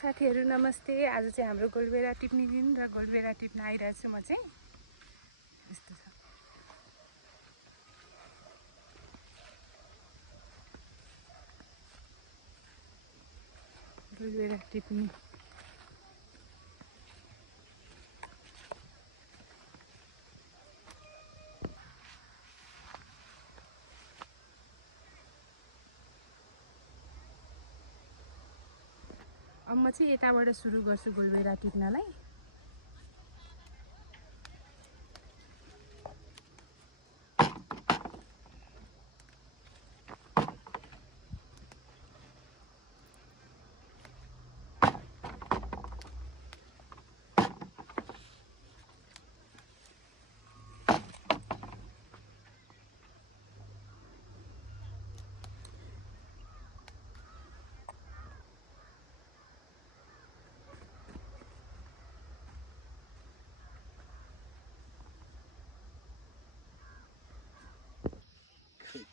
साथीहरु नमस्ते। आज चाहिँ हाम्रो गोलबेरा टिप्ने दिन र गोलबेरा टिप्न आइरहेको छु म चाहिँ। यस्तो छ गोलबेरा टिप्ने। अब म चाहिँ यताबाट सुरु गर्छु गोलबेरा टिप्नलाई।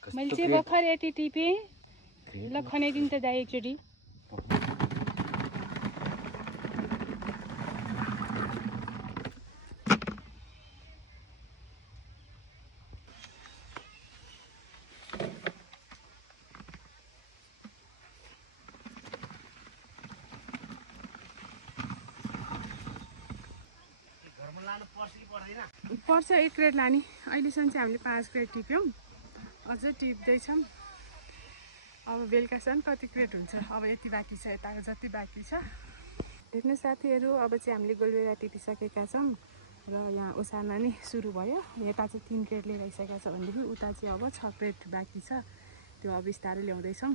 मैले चाहिँ भर्खर यति टिपेँ। ल खनाइदिनु त दाइ एकचोटि। पर्छ 1 क्रेट लाने। अहिलेसम्म चाहिँ हामीले 5 क्रेट टिप्यौँ, अझै टिप्दैछौँ। अब बेलुकासम्म कति क्रेट हुन्छ। अब यति बाँकी छ, यता जति बाँकी छ। हेर्नु साथीहरू, अब चाहिँ हामीले गोलबेरा टिपिसकेका छौँ र यहाँ ओसार्न नि सुरु भयो। यता चाहिँ 3 क्रेट लिएर आइसकेका छ भनेदेखि उता चाहिँ अब 6 क्रेट बाँकी छ। त्यो अब बिस्तारै ल्याउँदैछौँ।